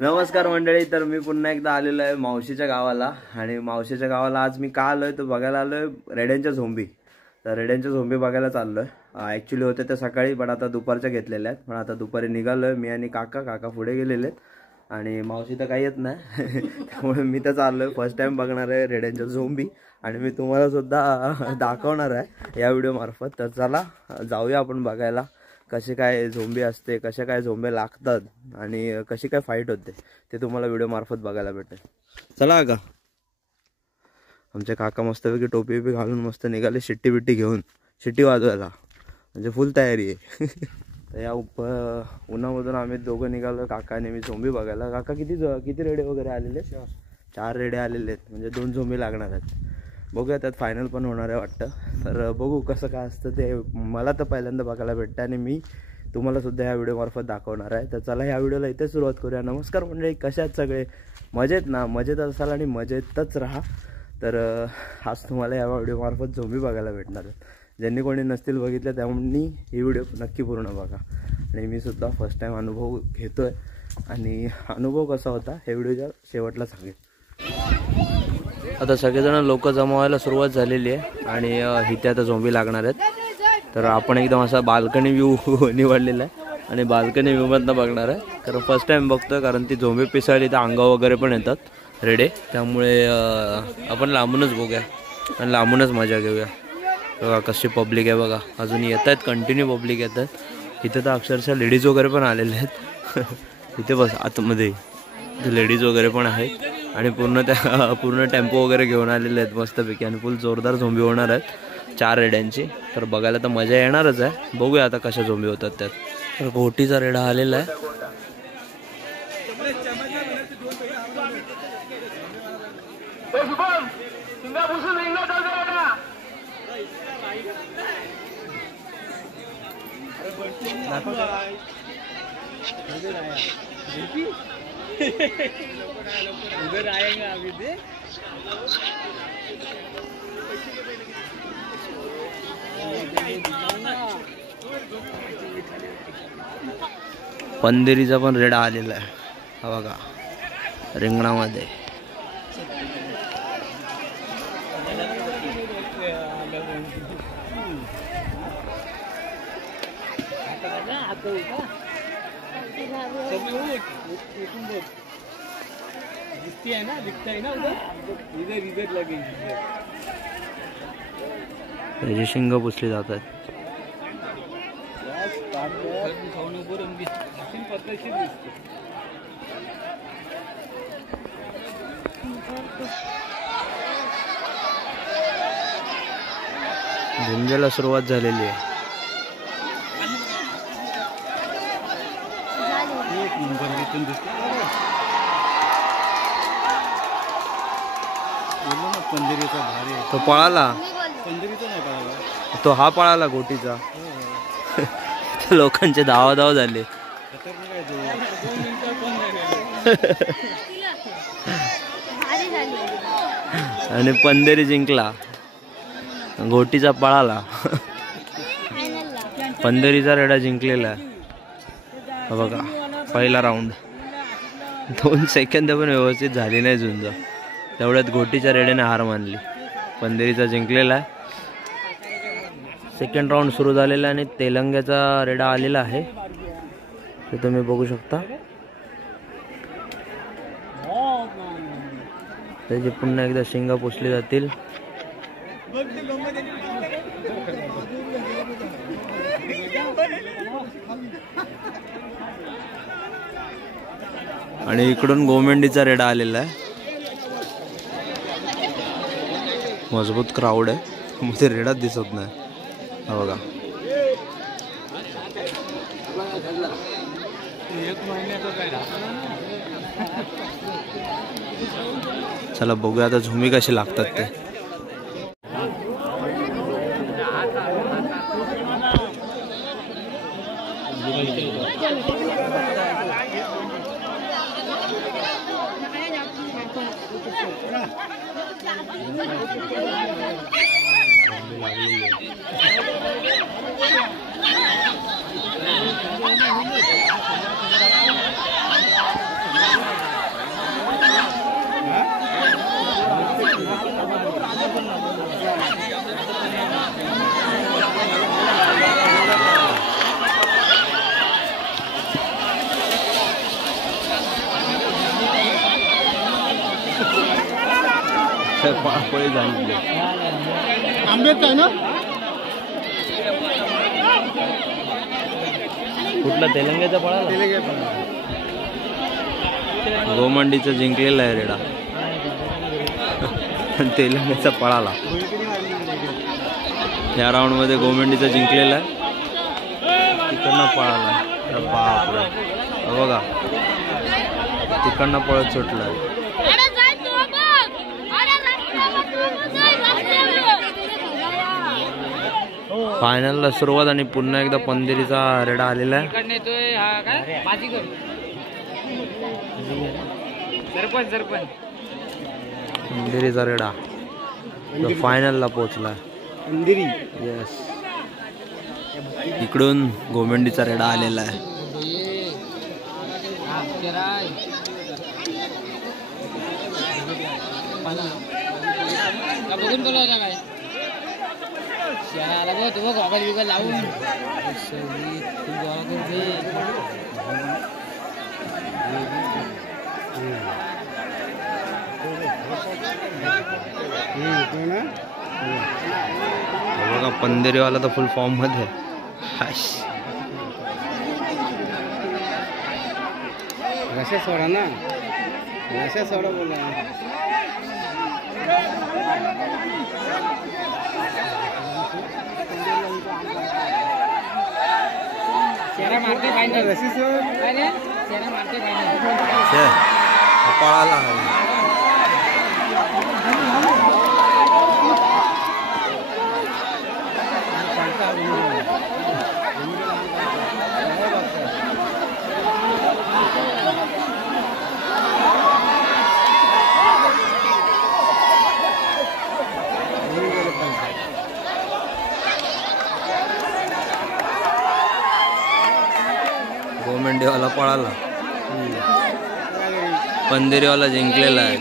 नमस्कार मंडळी, तर मी पुन्हा एकदा आलेलो आहे मावशीच्या गावाला. आणि मावशीच्या गावाला आज मी का आलोय तर बघायला आलोय रेड्यांच्या झोंबी. तर रेड्यांच्या झोंबी बघायला चाललोय. ॲक्च्युली होते ते सकाळी, पण आता दुपारच्या घेतलेल्या आहेत. पण आता दुपारी निघालोय मी आणि काका पुढे गेलेले आहेत. आणि मावशी तर काही येत नाही त्यामुळे मी तर चाललोय. फर्स्ट टाइम बघणार आहे रेड्यांच्या झोंबी आणि मी तुम्हाला सुद्धा दाखवणार आहे या व्हिडिओ मार्फत. तर चला जाऊया आपण बघायला कसे काय झोंबी असते, कशा काय झोंबे लागतात आणि कशी काय फाईट होते ते तुम्हाला व्हिडिओ मार्फत बघायला भेटेल. चला का आमचे काका मस्तपैकी टोपी बी घालून मस्त निघाले शिट्टी बिट्टी घेऊन, शिट्टी वाजवायला, म्हणजे फुल तयारी आहे. तर या उन्हामधून आम्ही दोघं निघालो, काका आणि मी झोंबी बघायला. काका किती रेडे वगैरे आलेले? 4 रेडे आलेले आहेत, म्हणजे 2 झोंबी लागणार आहेत. बघूया त्यात फायनल पण होणार आहे वाटतं. तर बघू कसं काय असतं ते. मला तर पहिल्यांदा बघायला भेटतं आणि मी तुम्हाला सुद्धा ह्या व्हिडिओ मार्फत दाखवणार आहे. तर चला ह्या व्हिडिओला इथे सुरुवात करूया. नमस्कार मंडळी, कशा आहेत सगळे? मजेत ना? मजेत असाल आणि मजेतच राहा. तर आज तुम्हाला या व्हिडिओ मार्फत झोंबी बघायला भेटणार आहेत. ज्यांनी कोणी नसतील बघितलं त्यांनी ही व्हिडिओ नक्की पूर्ण बघा. आणि मी सुद्धा फर्स्ट टाइम अनुभव घेतोय आणि अनुभव कसा होता हे व्हिडिओच्या शेवटला सांगेन. आता सगळेजण लोक जमावायला सुरुवात झालेली आहे आणि इथे आता झोंबी लागणार आहेत. तर आपण एकदम असा बाल्कनी व्ह्यू निवडलेला आहे आणि बाल्कनी व्ह्यूमधनं बघणार आहे. तर फर्स्ट टाइम बघतोय, कारण ती झोंबी पिसाळली तर अंगावर वगैरे पण येतात रेडे. त्यामुळे आपण लांबूनच बघूया आणि लांबूनच मजा घेऊया. बघा कशी पब्लिक आहे बघा, अजून येत आहेत, कंटिन्यू पब्लिक येत आहेत. इथे तर अक्षरशः लेडीज वगैरे पण आलेले आहेत. इथे बस आतमध्ये लेडीज वगैरे पण आहेत आणि पूर्ण टेम्पो वगैरे घेऊन आलेले आहेत मस्तपैकी. आणि फुल जोरदार झोंबी होणार आहेत 4 रेड्यांची. तर बघायला तर मजा येणारच आहे. बघूया आता कशा झोंबी होतात त्यात. तर घोटीचा रेडा आलेला आहे. उधर आएगा अभी दे. पंधेरीचा पण रेडा आलेला आहे हा बघा रिंगणामध्ये. दिखती है ना, दिखता है ना उधर इधर लगेगी. त्याची शिंग पुसली जातात. झुंजाला सुरुवात झालेली आहे. पंधेरीचा भारी आहे. तो पळाला, पंधेरीचा नाही पळाला, तो हा पळाला घोटीचा. लोकांचे धावा झाले. आणि पंधेरी जिंकला, घोटीचा पळाला. पंधेरीचा रेडा जिंकलेला आहे बघा. पहिला राऊंड 2 सेकंद पण व्यवस्थित झाली नाही झुंज. तेवढ्यात घोटीच्या रेड्याने हार मानली. पंधेरीचा जिंकलेला आहे. सेकंड राऊंड सुरू झालेला आणि तेलंग्याचा रेडा आलेला आहे. ते तुम्ही बघू शकता. त्याची पुन्हा एकदा शिंगा पुसली जातील. आणि इकडून गोमेंडीचा रेडा आलेला आहे. मजबूत क्राऊड आहे, मध्ये रेडाच दिसत नाही. हा बघा. चला बघूया आता झुमी कशी लागतात ते. पळी झाली आंबेच आहे ना. कुठला तेलंगेचा पळाला. गोमंडीचा जिंकलेला आहे रेडा. तेलंगेचा पळाला. या राऊंड मध्ये गोमंडीचा जिंकलेला आहे. तिकडनं पळाला. बापरे बघा तिकडनं पळत सुटला. फायनलला सुरुवात आणि पुन्हा एकदा पंधेरीचा रेडा आलेला आहे. पंधेरीचा रेडा फायनलला पोहोचला. येस. इकडून गोमेंडीचा रेडा आलेला आहे. बघा पंधेरीवाला तर फुल फॉर्म मध्ये. रशा सोडा ना. रशा सोडा बोला. शेरा मारते फायनल. रशी सोड. शेरा मारते फायनल. पळाला. गोमेंडीवाला पळाला. पंधेरीवाला जिंकलेला आहे.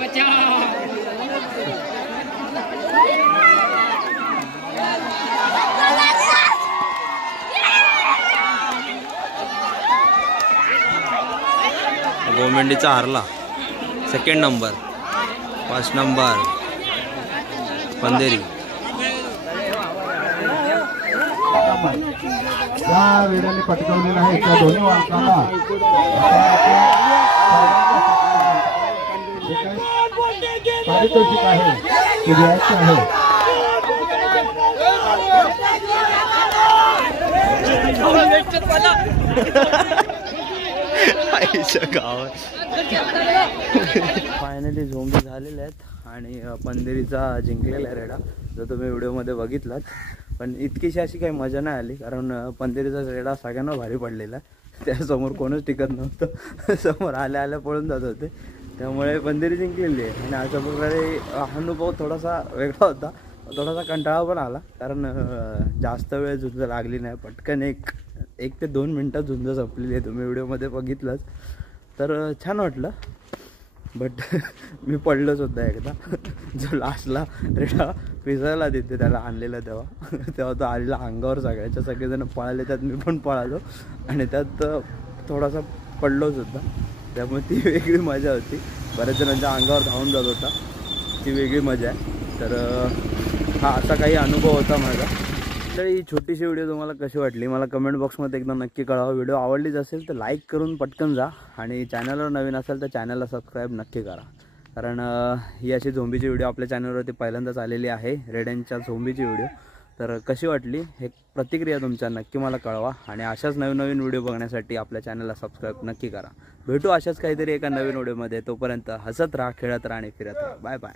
गोमेंडीचा हारला. Second number. फर्स्ट नंबर पंधेरी. त्या रेड्याने पटकावलेला आहे त्या दोन्ही वारकांना पारितोषिक आहे ते द्यायचे आहे. फायनली झोंबी झालेले आहेत आणि पंधेरीचा जिंकलेला आहे रेडा जो तुम्ही व्हिडिओमध्ये बघितलात. पण इतकीशी अशी काही मजा नाही आली कारण पंधेरीचा रेडा सगळ्यांना भारी पडलेला. त्यासमोर कोणच टिकत नव्हतं. समोर आल्या आल्या पळून जात होते. त्यामुळे पंधेरी जिंकलेली आहे. आणि अशा प्रकारे अनुभव थोडासा वेगळा होता. थोडासा कंटाळा पण आला कारण जास्त वेळ झुंज लागली नाही. पटकन एक ते 2 मिनटात झुंज संपलेली आहे. तुम्ही व्हिडिओमध्ये बघितलंच तर छान वाटलं. बट मी पडलोच होता एकदा. जो लास्टला रेडा पिसायला तिथे त्याला आणलेला तेव्हा तो आलेला अंगावर सगळ्याच्या. सगळेजण पळाले त्यात मी पण पळालो आणि त्यात थोडासा पडलोच होता. त्यामुळे ती वेगळी मजा होती. बऱ्याच जणांच्या अंगावर धावून जात होता. ती वेगळी मजा आहे. तर हा असा काही अनुभव होता माझा. तर ही छोटीशी व्हिडिओ तुम्हाला कशी वाटली मला कमेंट बॉक्समध्ये एकदा नक्की कळवा. व्हिडिओ आवडलीच असेल तर लाईक करून पटकन जा आणि चॅनलवर नवीन असेल तर चॅनलला सबस्क्राईब नक्की करा. कारण ही अशी झोंबीची व्हिडिओ आपल्या चॅनलवरती पहिल्यांदाच आलेली आहे. रेड्यांच्या झोंबीची व्हिडिओ. तर कशी वाटली हे प्रतिक्रिया तुमच्या नक्की मला कळवा आणि अशाच नवीन नवीन व्हिडिओ बघण्यासाठी आपल्या चॅनलला सबस्क्राईब नक्की करा. भेटू अशाच काहीतरी एका नवीन व्हिडिओमध्ये. तोपर्यंत हसत राहा, खेळत राहा आणि फिरत राहा. Bye bye.